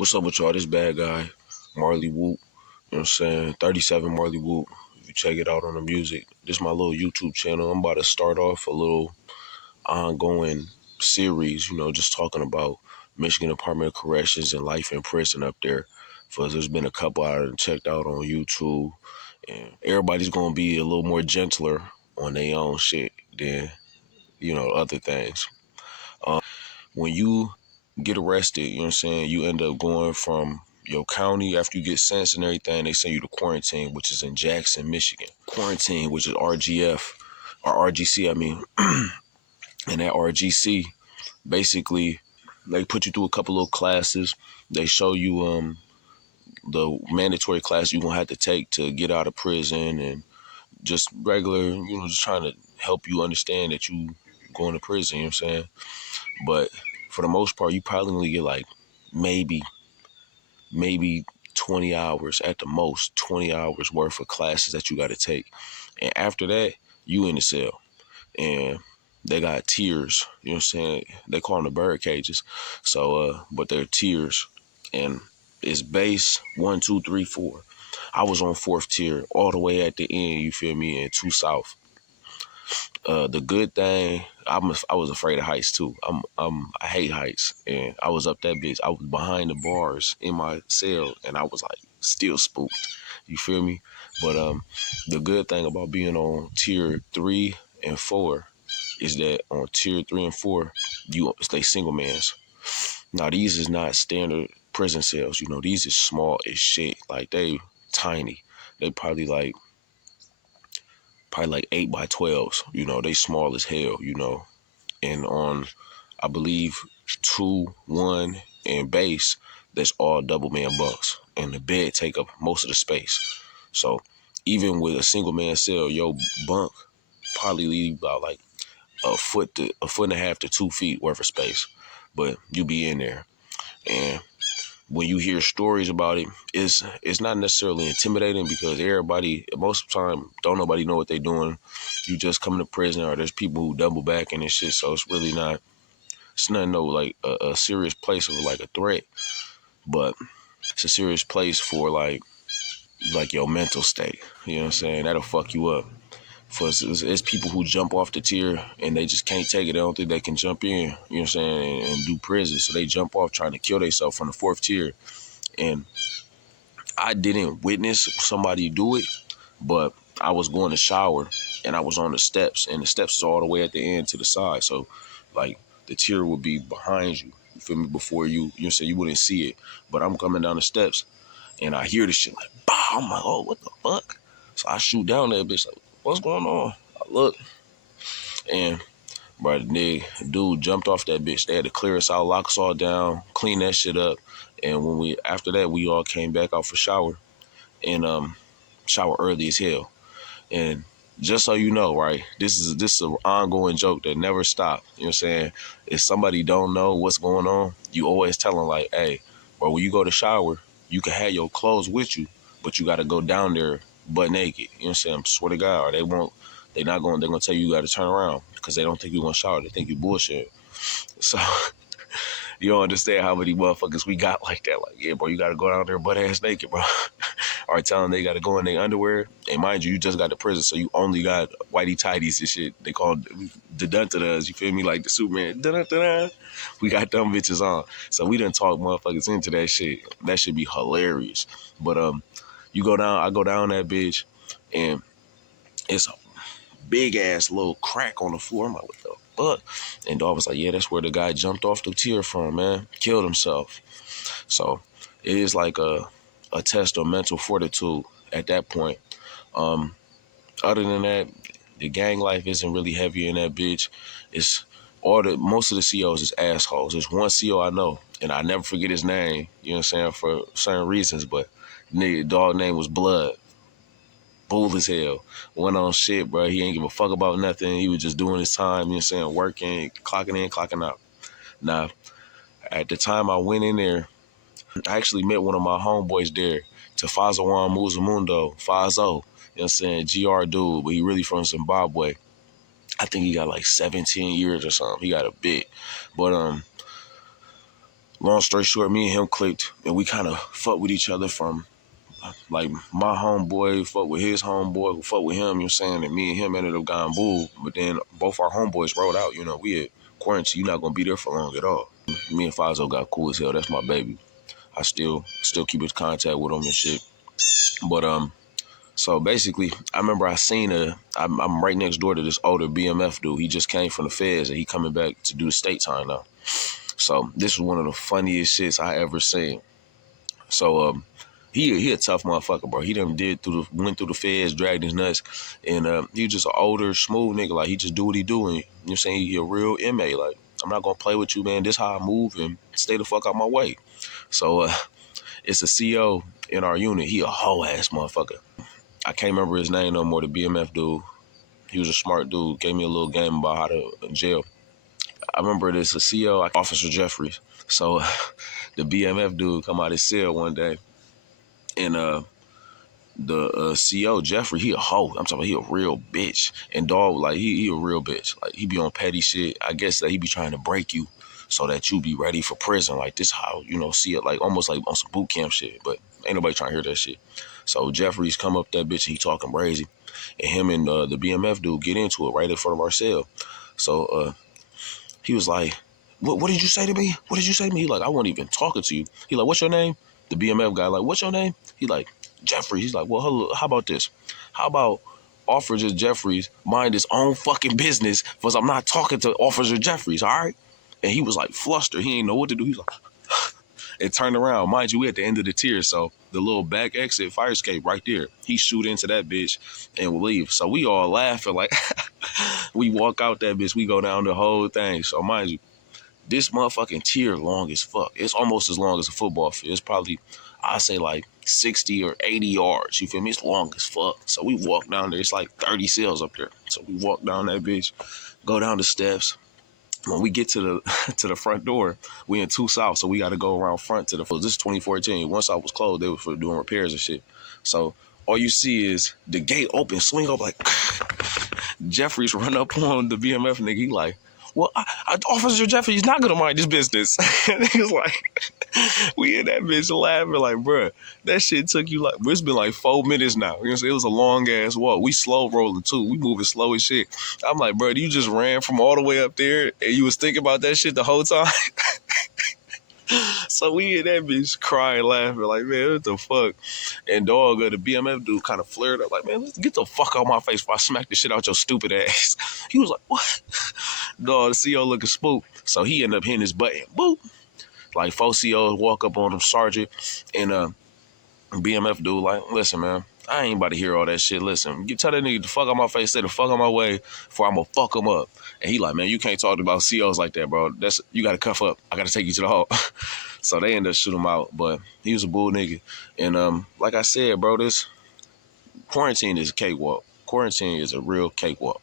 What's up with y'all? This bad guy, Marley Whoop. You know what I'm saying? 37 Marley Whoop. If you check it out on the music, this is my little YouTube channel. I'm about to start off a little ongoing series, just talking about Michigan Department of Corrections and life in prison up there. Because there's been a couple I done checked out on YouTube. And everybody's going to be a little more gentler on their own shit than, other things. When you get arrested, you know what I'm saying, you end up going from your county after you get sentenced and everything, they send you to quarantine, which is in Jackson, Michigan. Quarantine, which is RGF, or RGC, I mean. And that RGC, basically, they put you through a couple of classes. They show you the mandatory class you're going to have to take to get out of prison and just regular, just trying to help you understand that you going to prison, you know what I'm saying? But for the most part, you probably only get like maybe 20 hours at the most, 20 hours worth of classes that you got to take. And after that, you in the cell. And they got tiers, you know what I'm saying? They call them the bird cages. So, but they're tiers. And it's base 1, 2, 3, 4. I was on 4th tier all the way at the end, you feel me, in 2 South. The good thing, I was afraid of heights too. I hate heights, and I was up that bitch. I was behind the bars in my cell, and I was like still spooked. You feel me? But the good thing about being on tier 3 and 4 is that on tier 3 and 4, you stay single mans. Now these is not standard prison cells. These is small as shit. Like they tiny. They probably like 8 by 12s, they small as hell. And on, I believe, 2, 1, and base, that's all double man bunks. And the bed take up most of the space. So even with a single man cell, your bunk probably leave about like a foot and a half to 2 feet worth of space. But you be in there. And when you hear stories about it, it's not necessarily intimidating because everybody, most of the time, don't nobody know what they doing. You just come to prison, or there's people who double back and shit. So it's really not, it's not no like a serious place of like a threat, but it's a serious place for like your mental state. You know what I'm saying? That'll fuck you up. For it's people who jump off the tier and they just can't take it. They don't think they can jump in, you know what I'm saying, and do prison. So they jump off trying to kill themselves from the 4th tier. And I didn't witness somebody do it, but I was going to shower and I was on the steps, and the steps is all the way at the end to the side. So like the tier would be behind you. You feel me? Before you know what I'm saying, you wouldn't see it. But I'm coming down the steps and I hear the shit like, bah! I'm like, oh, what the fuck? So I shoot down that bitch like, what's going on? I look, and bro, the dude jumped off that bitch. They had to clear us out, lock us all down, clean that shit up. And when after that, we all came back out for shower, and shower early as hell. And just so you know, right, this is an ongoing joke that never stopped. You know what I'm saying? If somebody don't know what's going on, you always tell them like, hey, bro, when you go to shower, you can have your clothes with you, but you got to go down there butt naked. You know what I'm saying? I swear to God, or they're gonna tell you got to turn around because they don't think you're gonna shower. They think you bullshit. So you don't understand how many motherfuckers we got like that. Like, yeah, bro, you got to go down there butt ass naked, bro. Or tell them they got to go in their underwear. And mind you, you just got to prison, so you only got whitey tighties and shit. They call the dun-da-das, you feel me? Like the Superman, dun-da-da-da. We got them bitches on. So we done talk motherfuckers into that shit. That should be hilarious. But I go down that bitch, and it's a big ass little crack on the floor. I'm like, what the fuck? And dog was like, yeah, that's where the guy jumped off the tier from, man. Killed himself. So it is like a test of mental fortitude at that point. Other than that, the gang life isn't really heavy in that bitch. It's most of the COs is assholes. There's one CO I know, and I never forget his name, you know what I'm saying, for certain reasons, but nigga dog name was Blood. Bull as hell. Went on shit, bro. He ain't give a fuck about nothing. He was just doing his time, you know what I'm saying, working, clocking in, clocking out. Now, at the time I went in there, I actually met one of my homeboys there, Tafazawan Muzamundo, Fazo, you know what I'm saying, GR dude, but he really from Zimbabwe. I think he got like 17 years or something. He got a bit. But long story short, me and him clicked, and we kind of fucked with each other from like my homeboy fuck with his homeboy who fuck with him, you know what I'm saying? And me and him ended up going bull. But then both our homeboys rolled out, we had quarantine, you're not gonna be there for long at all. Me and Fazo got cool as hell. That's my baby. I still keep in contact with him and shit. But so basically I remember I'm right next door to this older BMF dude. He just came from the feds and he coming back to do the state time now. So this was one of the funniest shits I ever seen. So he a tough motherfucker, bro. He done went through the feds, dragged his nuts, and he just an older, smooth nigga. Like he just do what he doing. You know what I'm saying? He a real inmate. Like I'm not gonna play with you, man. This how I move and stay the fuck out my way. So it's a CO in our unit. He a hoe ass motherfucker. I can't remember his name no more. The BMF dude. He was a smart dude. Gave me a little game about how to jail. I remember this a CO, Officer Jeffries. So the BMF dude come out his cell one day, and the CO Jeffrey, he a hoe. I'm talking about he a real bitch. And dog, like he a real bitch. Like he be on petty shit. I guess that he be trying to break you so that you be ready for prison. Like this how, see it like almost like on some boot camp shit. But ain't nobody trying to hear that shit. So Jeffrey's come up that bitch and he talking crazy. And him and the BMF dude get into it right in front of our cell. So he was like, what did you say to me? What did you say to me? He like, I wasn't even talking to you. He like, what's your name? The BMF guy like, what's your name? He like, Jeffrey. He's like, well, hello, how about this? How about Officer Jeffries mind his own fucking business because I'm not talking to Officer Jeffries, all right? And he was like flustered. He ain't know what to do. He's like, and turned around. Mind you, we at the end of the tier, so the little back exit fire escape right there. He shoot into that bitch and we leave. So we all laughing like, we walk out that bitch. We go down the whole thing. So mind you, this motherfucking tier long as fuck. It's almost as long as a football field. It's probably, I say like 60 or 80 yards. You feel me? It's long as fuck. So we walk down there. It's like 30 cells up there. So we walk down that bitch, go down the steps. When we get to the to the front door, we in 2 South, so we got to go around front to the. This is 2014. Once I was closed, they were for doing repairs and shit. So all you see is the gate open, swing up like Jeffries run up on the BMF nigga. He like, well, Officer Jeffries not gonna mind this business. And he was like, we in that bitch laughing like, bruh, that shit took you like, it's been like 4 minutes now. You know what I'm saying? It was a long ass walk. We slow rolling too. We moving slow as shit. I'm like, bruh, you just ran from all the way up there and you was thinking about that shit the whole time? So we in that bitch crying, laughing, like, man, what the fuck? And dog, the BMF dude kind of flared up, like, man, let's get the fuck out my face before I smack the shit out your stupid ass. He was like, what? Dog, the CO looking spooked. So he ended up hitting his button. Boop. Like 4 COs walk up on him, sergeant, and BMF dude, like, listen, man, I ain't about to hear all that shit. Listen, you tell that nigga to fuck out my face, stay the fuck out my way, before I'm gonna fuck him up. And he like, man, you can't talk about COs like that, bro. You gotta cuff up. I gotta take you to the hall. So they ended up shooting him out, but he was a bull nigga. And like I said, bro, this quarantine is a cakewalk. Quarantine is a real cakewalk.